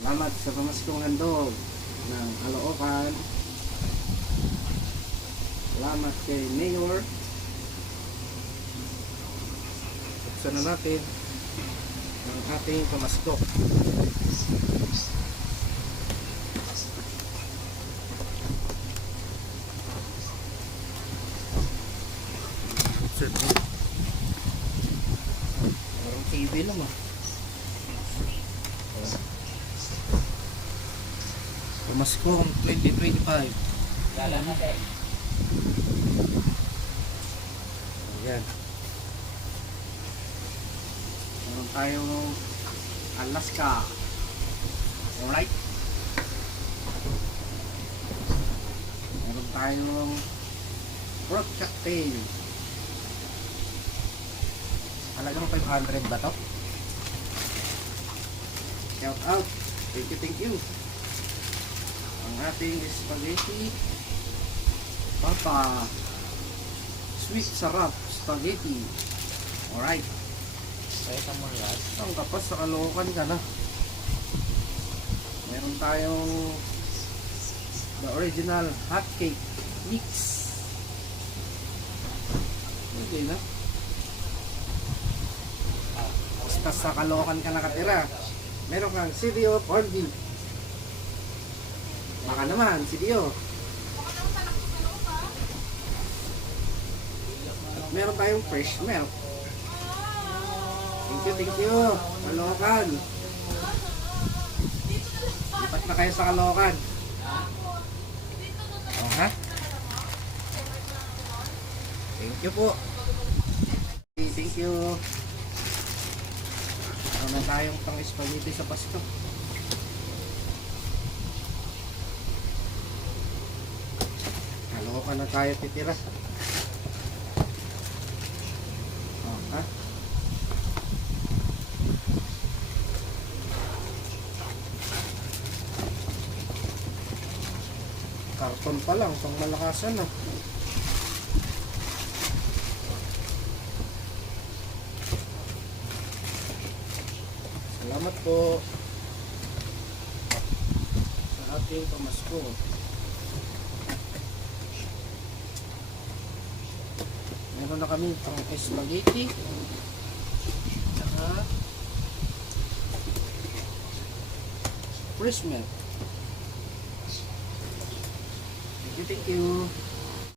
Salamat sa pamaskong handog ng Caloocan. Salamat kay Mayor. Buksan na natin ang ating pamasko. Parang TV lang ah. Pamaskong 2025. Ayan. Meron tayong Alaska. Alright. Meron tayong pork cocktail. Halagang 500 ba to? Shout out. Thank you. Ang ating spaghetti papa sweet sarap spaghetti. Alright. Kaya ka mo yan. Ang kapas sa Caloocan ka na. Meron tayong the original hot cake mix. Okay na. Basta sa Caloocan ka nakatira, meron kang CDO corned beef. Baka naman, CDO. At meron tayong fresh milk. Thank you. Caloocan. Lipat na kayo sa Caloocan. Oh, ha? Thank you po. Thank you. Meron na tayong pang spaghetti sa Pasko. Caloocan na tayo titira. Oh, ha? Karton pa lang, pang malakasan na. Salamat po sa ating pamasko. Meron na kami pang spaghetti saka fresh milk. Thank you.